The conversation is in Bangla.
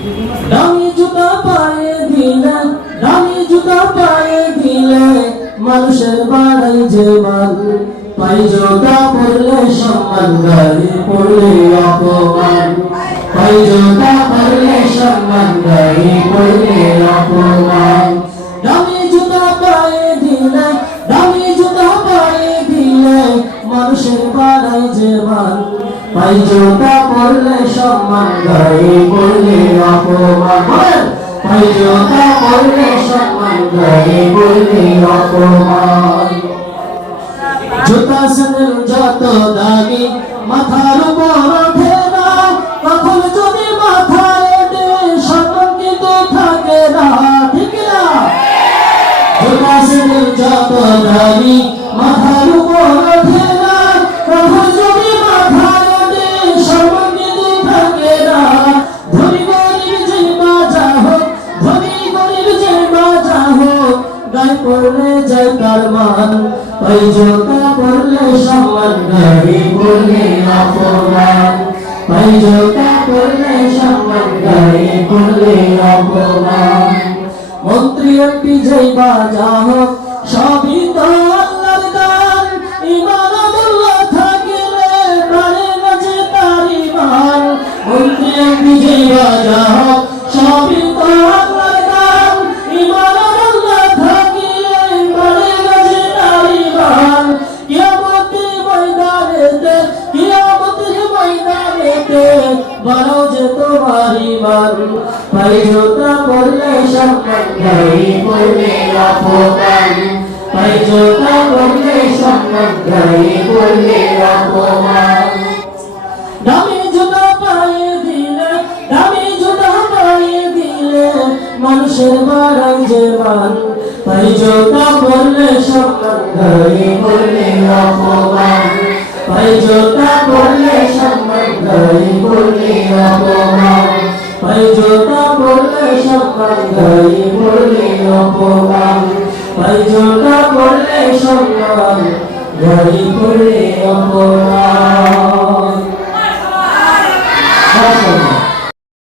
দামি জুতা পায়ে দিলে, দামি জুতা পায়ে দিলে মানুষের বাড়াই যে মান। পায়ে জুতা পরলে সম্মান, গায়ে পরলে অপমান। পায়ে জুতা পরলে সম্মান, গায়ে পরলে অপমান। দামি জুতা পায়ে দিলে, দামি জুতা পায়ে দিলে মানুষের বাড়াই যে মান। পায়ে জুতা পরলে সম্মান, গায়ে পরলে অপমান। পায়ে জুতা পরলে সম্মান, গায়ে পরলে অপমান। জুতা স্যান্ডেল যত দামি মাথার উপর ওঠে না, তখন যদি মাথায় ওঠে সম্মান কিন্তু থাকে না, ঠিক না? জুতা স্যান্ডেল যত দামি মাথার উপর ওঠে না, তখন যদি মাথায় ওঠে সম্মান কিন্তু থাকে না। ধনী গরিব যে বাজা হোক, ধনী গরিব যে বাজা হোক, গায়ে পড়লে যায় তার মান। পায়ে জুতা পরলে সম্মান, গায়ে পরলে অপমান। পায়ে জুতা পরলে সম্মান, গায়ে পরলে অপমান। মন্ত্রী এমপি যেই বাজা হোক, সবই তো আল্লাহর দান। ঈমান আমুল্লাহ থাকিলে প্রাণে বাঁচে তার ঈমান। মন্ত্রী এমপি যেই বাজা হোক, সবই তো আল্লাহর দান। ঈমান আমুল্লাহ থাকিলে প্রাণে বাঁচে তার ঈমান। কিয়ামতের ময়দানেতে, কিয়ামতের ময়দানেতে বাড়াও যে তোমার ঈমান। পায়ে জুতা পরলে সম্মান, গায়ে পরলে অপমান। পায়ে জুতা পরলে সম্মান, গায়ে পরলে অপমান। দামি জুতা পায়ে দিলে, দামি জুতা পায়ে দিলে মানুষের বাড়াই যে মান। পায়ে জুতা পরলে সম্মান, গায়ে পরলে অপমান। পায়ে জুতা পরলে সম্মান, গায়ে পরলে অপমান। পায়ে জুতা পরলে সম্মান, গায়ে পরলে অপমান। পায়ে জুতা পরলে সম্মান, গায়ে পরলে অপমান।